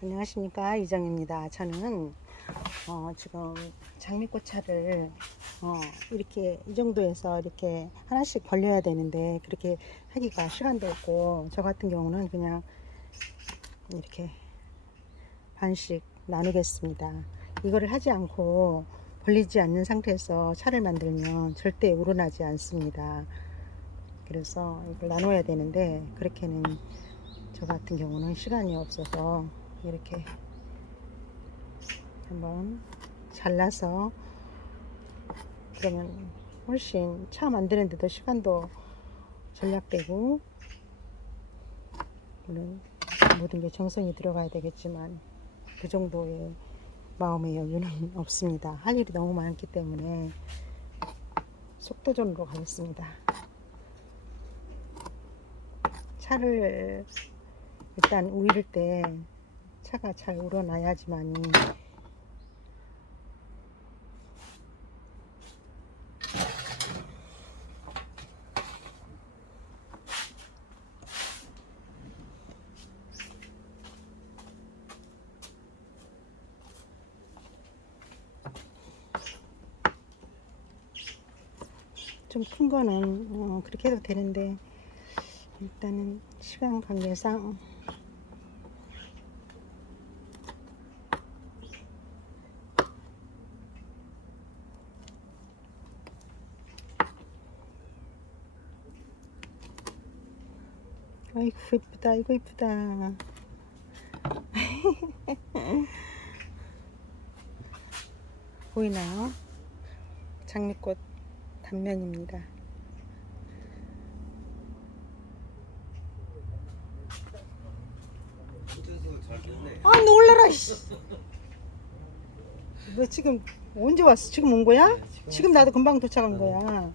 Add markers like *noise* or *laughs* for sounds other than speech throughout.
안녕하십니까 이정입니다. 저는 어, 지금 장미꽃차를 어, 이렇게 이 정도에서 이렇게 하나씩 벌려야 되는데 그렇게 하기가 시간도 없고 저 같은 경우는 그냥 이렇게 반씩 나누겠습니다. 이거를 하지 않고 벌리지 않는 상태에서 차를 만들면 절대 우러나지 않습니다. 그래서 이걸 나눠야 되는데 그렇게는 저 같은 경우는 시간이 없어서 이렇게 한번 잘라서 그러면 훨씬 차 만드는데도 시간도 절약되고 물론 모든 게 정성이 들어가야 되겠지만 그 정도의 마음의 여유는 *laughs* 없습니다. 할 일이 너무 많기 때문에 속도전으로 가겠습니다. 차를 일단 우릴 때 차가 잘 우러나야지만이. 좀큰 거는 어, 그렇게 해도 되는데 일단은 시간 관계상 아이고 이쁘다 이거 이쁘다 *laughs* 보이나요? 장미꽃 단면입니다. 아 놀라라 씨. 너 지금 언제 왔어? 지금 온 거야? 지금 나도 금방 도착한 거야.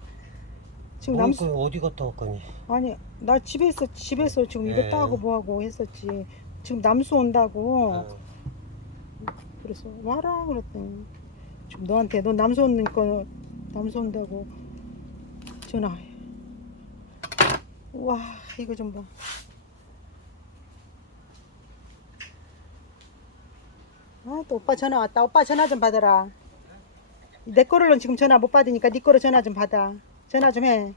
지금 남 그 어디 갔다 왔거니? 아니 나 집에서 집에서 지금 이거 예. 따고 뭐하고 했었지. 지금 남수 온다고 어. 그래서 와라 그랬더니 지금 너한테 너 남수 오는 거 남수 온다고 전화. 와 이거 좀 봐. 아, 또 오빠 전화 왔다. 오빠 전화 좀 받아라. 내 거로는 지금 전화 못 받으니까 네 거로 전화 좀 받아. 전화 좀 해.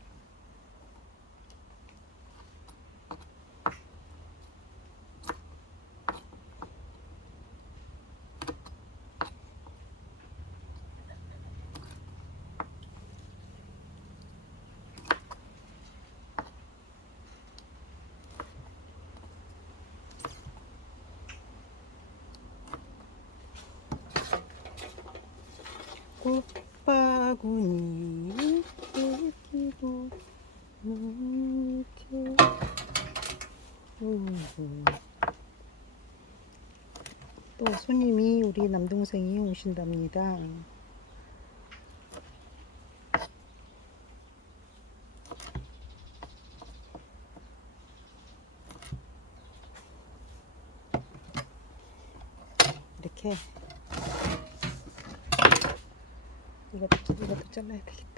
꽃바구니 끼고 이렇게 또 손님이 우리 남동생이 오신답니다. 이렇게 이것도 이것도 잘라야 되겠다.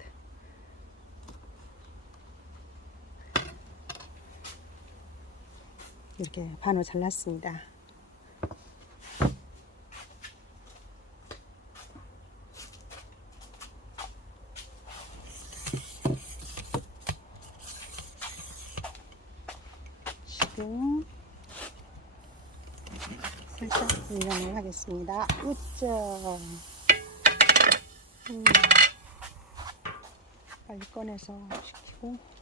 이렇게 반으로 잘랐습니다. 지금 살짝 인간을 하겠습니다. 우짜. 음, 빨리 꺼내서 식히고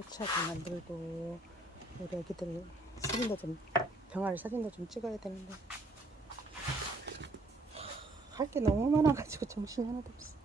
꽃차도 만들고 우리 애기들 사진도 좀 병아리 사진도 좀 찍어야 되는데 할 게 너무 많아가지고 정신이 하나도 없어.